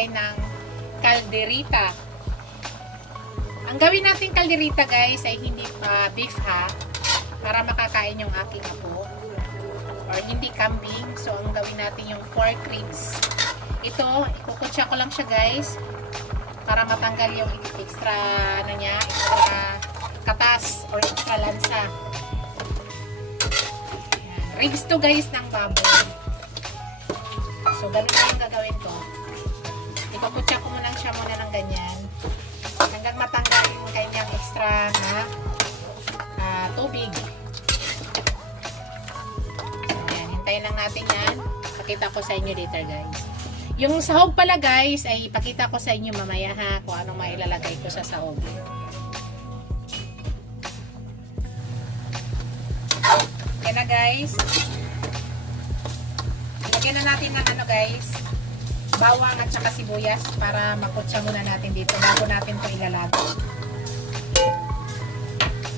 tayo ng kalderita. Ang gawin natin kalderita guys ay hindi beef ha, para makakain yung aking apo, or hindi kambing. So ang gawin natin yung pork ribs. Ito, ikukutsa ko lang siya guys para matanggal yung extra ano niya, extra katas or extra lansa. Ayan. Ribs to guys ng baboy. So ganun na yung gagawin ko. Ikukutsa ko muna siya muna ng ganyan hanggang matanggal yung kanyang extra na tubig. Ayan, hintayin lang natin yan. Pakita ko sa inyo later guys. Yung sahog pala guys ay ipakita ko sa inyo mamaya ha, kung anong mailalagay ko sa sahog. Yan na guys. Lagyan na natin ng ano guys, bawang at saka sibuyas para makutsa muna natin dito bago natin ito ilalagay.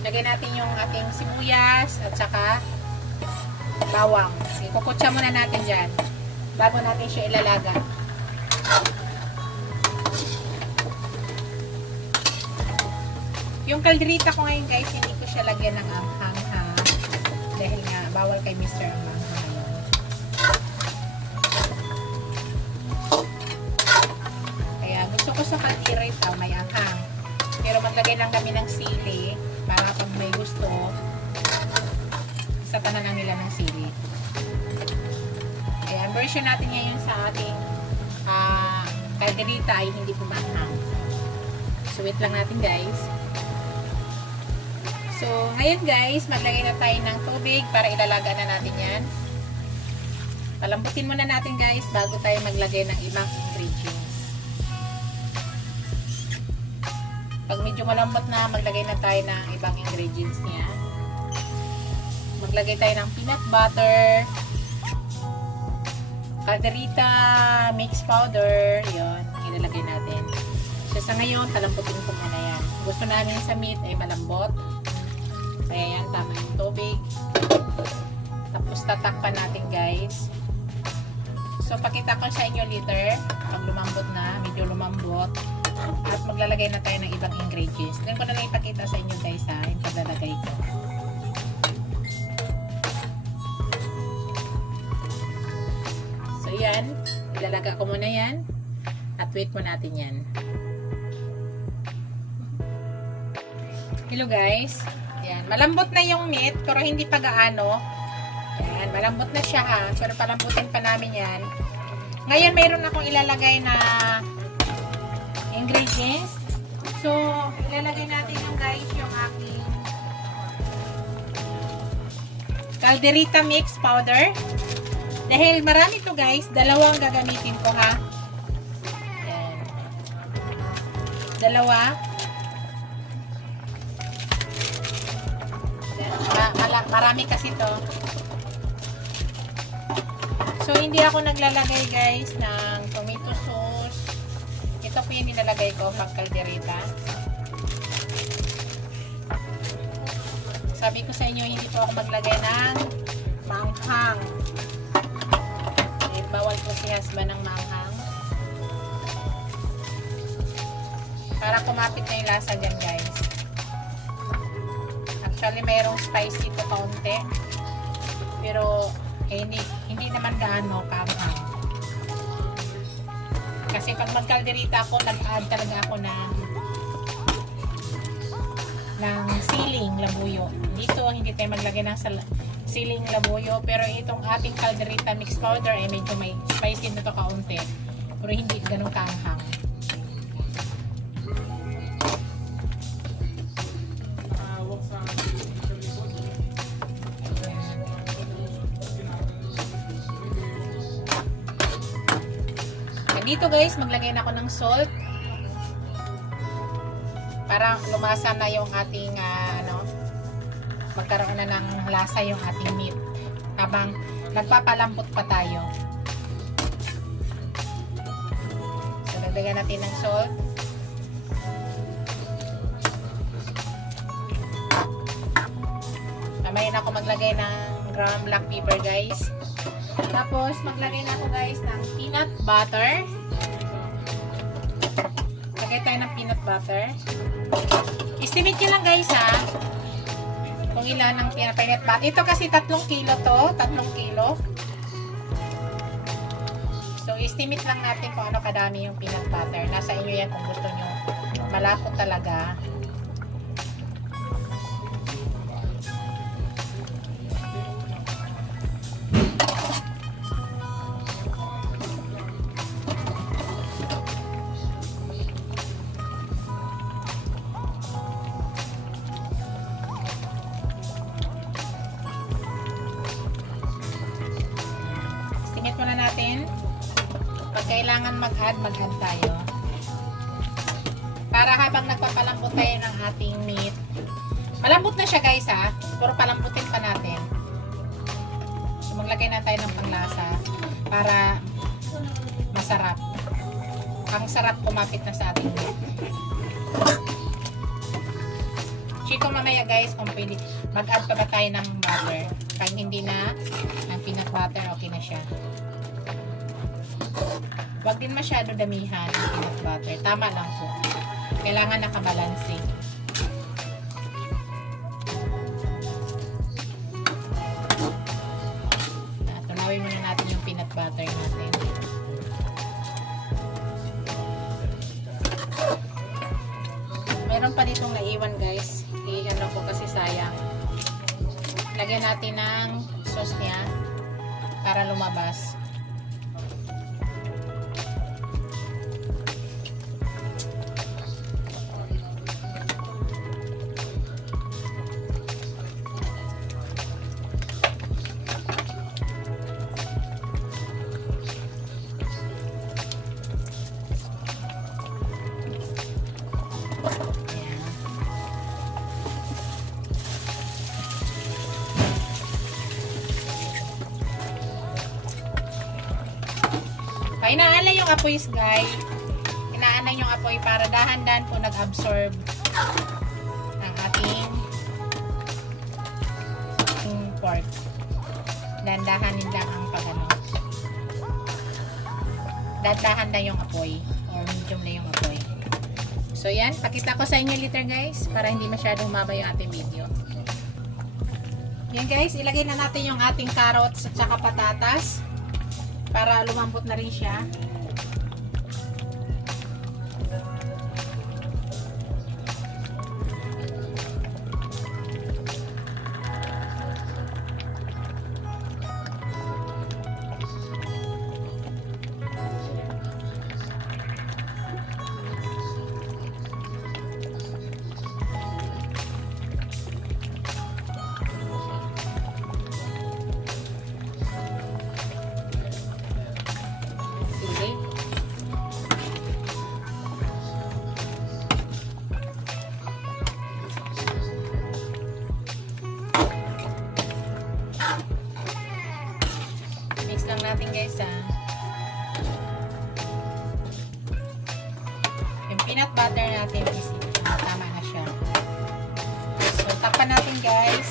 Lagyan natin yung ating sibuyas at saka bawang. Ikukutsa muna natin dyan bago natin siya ilalaga. Yung kalderita ko ngayon guys, hindi ko siya lagyan ng anghang ha, dahil nga bawal kay Mr. ang anghang. Kaya gusto ko sa kalderita may anghang, pero maglagay lang kami ng sili para pag may gusto sa tanan lang nila ng sili. Kaya ang version natin ngayon sa ating kalderita ay hindi po maanghang. So wait lang natin guys. So ngayon guys, maglagay na tayo ng tubig para ilalaga na natin yan. Palambutin muna natin guys bago tayo maglagay ng ibang ingredients. Pag medyo malambot na, maglagay na tayo ng ibang ingredients niya. Maglagay tayo ng peanut butter, kalderita mix powder, yon ilalagay natin. So sa ngayon, palambutin ko muna yan. Gusto namin sa meat ay malambot. Kaya yan, tama yung tubig. Tapos tatakpan natin guys. So pakita ko sa inyo later, pag lumambot na, medyo lumambot. At maglalagay na tayo ng ibang ingredients. Doon ko na lang ipakita sa inyo guys ha, yung paglalagay ko. So yan, ilalaga ko muna yan. At wait mo natin yan. Hello guys. Yan, malambot na yung meat pero hindi pa gaano. Yan, malambot na siya ha. Pero palambutin pa namin yan. Ngayon mayroon akong ilalagay na ingredients. So, ilalagay natin yung guys yung aking kalderita mix powder. Dahil marami to guys, dalawang gagamitin ko ha. Yan. Dalawa. Marami kasi to. So hindi ako naglalagay guys ng tomato sauce. Ito po yung nilalagay ko pag kalderita. Sabi ko sa inyo hindi po ako maglagay ng maanghang. Bawal po si husband ng maanghang. Para kumapit na yung lasa dyan guys. Actually, mayroong spicy to kaunti. Pero, hindi naman gaano kaanghang. Kasi pag magkalderita ako, nag-add talaga ako ng siling labuyo. Dito, hindi tayo maglagay ng siling labuyo. Pero itong ating kalderita mix powder ay medyo may spicy na to kaunti. Pero hindi ganun kaanghang. Dito guys, maglagay na ako ng salt para lumasa na yung ating magkaroon na ng lasa yung ating meat habang nagpapalambot pa tayo. So, lagyan natin ng salt. Mamaya na ako maglagay ng ground black pepper guys. Tapos, maglagay na ako guys ng peanut butter. butter. Estimate nyo lang guys ha. Kung ilan ang peanut butter. Ito kasi 3 kilo to. 3 kilo. So, estimate lang natin kung ano kadami yung peanut butter. Nasa inyo yan kung gusto nyo malapot talaga. Estimate muna natin. Pag kailangan mag-add tayo. Para habang nagpapalambot tayo ng ating meat. Malambot na siya guys ha. Puro palambutin pa natin. So maglagay na tayo ng panglasa para masarap. Ang sarap kumapit na sa ating meat. Check ko mamaya guys kung pwede mag-add pa ba tayo ng butter. Pag hindi na, ang peanut butter okay na siya. Huwag din masyado damihan ang peanut butter. Tama lang po. Kailangan nakabalanse. Tunawin muna natin yung peanut butter natin. Meron pa ditong naiwan guys. I-ano ko kasi sayang. Lagyan natin ng sauce niya para lumabas. Inaalay yung apoy guys. Inaalay yung apoy para dahan-dahan po nag-absorb ang ating pork. Dahan-dahanin lang ang pagano. Dahan-dahan lang yung apoy or medium na yung apoy. So yan, pakita ko sa inyo later guys para hindi masyadong humaba yung ating video. Yan guys, ilagay na natin yung ating carrots at saka patatas. Para lumambot na rin siya. Mix lang natin guys ha. Yung peanut butter natin is tama na siya. So takpan natin guys.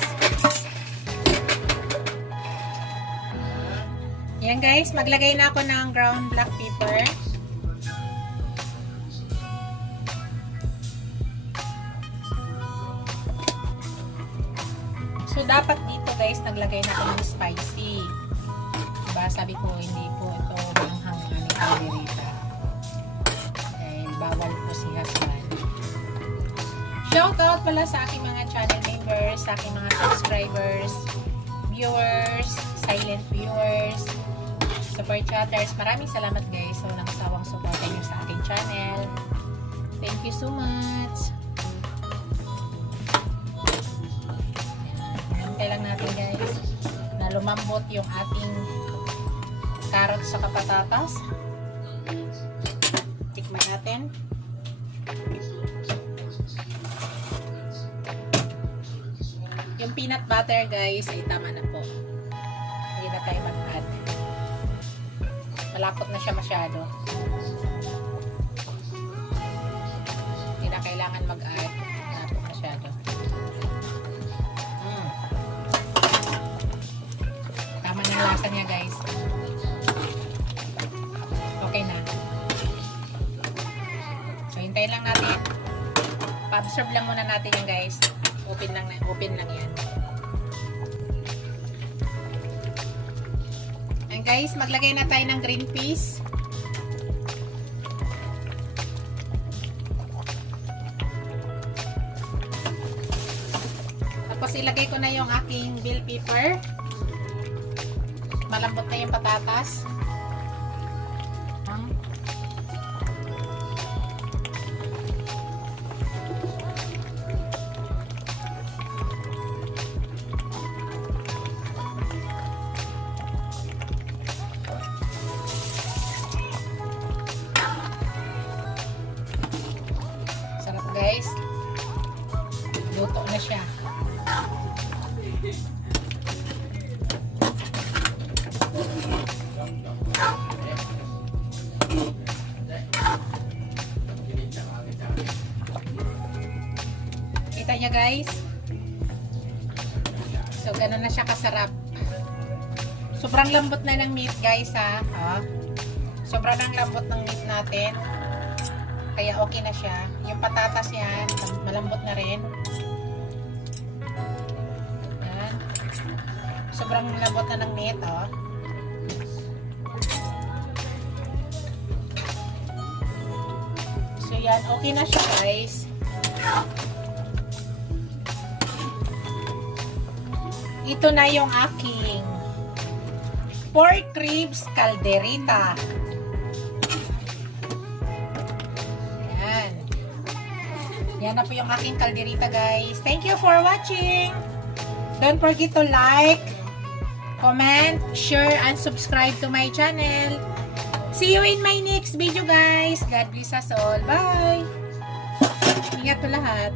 Yan guys, maglagay na ako ng ground black pepper. So dapat dito guys, naglagay na ako ng spicy. Diba? Sabi ko, hindi po ito manghang aming kaldereta. Dahil bawal po si husband. Shout out pala sa aking mga channel members, sa aking mga subscribers, viewers, silent viewers, support chatters. Maraming salamat guys sa walang sawang suporta nyo sa aking channel. Thank you so much. Hintay lang natin guys na lumambot yung ating carrots sa patatas. Tikman natin. Yung peanut butter guys ay tama na po. Hindi na tayo mag-add. Malapot na siya masyado. Hindi na kailangan mag-add. Malapot masyado. Tama na yung lasa niya guys. Okay na. So, hintayin lang natin. Pa-absorb lang muna natin yan guys. Open lang yan. And guys, maglagay na tayo ng green peas. Tapos ilagay ko na yung aking bell pepper. Malambot na yung patatas. Sarap guys. Luto na siya. Kita niya guys. So ganun na siya kasarap. Sobrang lambot na ng meat guys ha. Sobrang lambot ng meat natin. Kaya okay na siya. Yung patatas yan, malambot na rin. Yan. Sobrang lambot na ng meat So yan, okay na siya guys. Ito na yung aking pork ribs calderita. Ayan. Yan na po yung aking calderita guys. Thank you for watching. Don't forget to like, comment, share, and subscribe to my channel. See you in my next video guys. God bless us all. Bye! Ingat po lahat.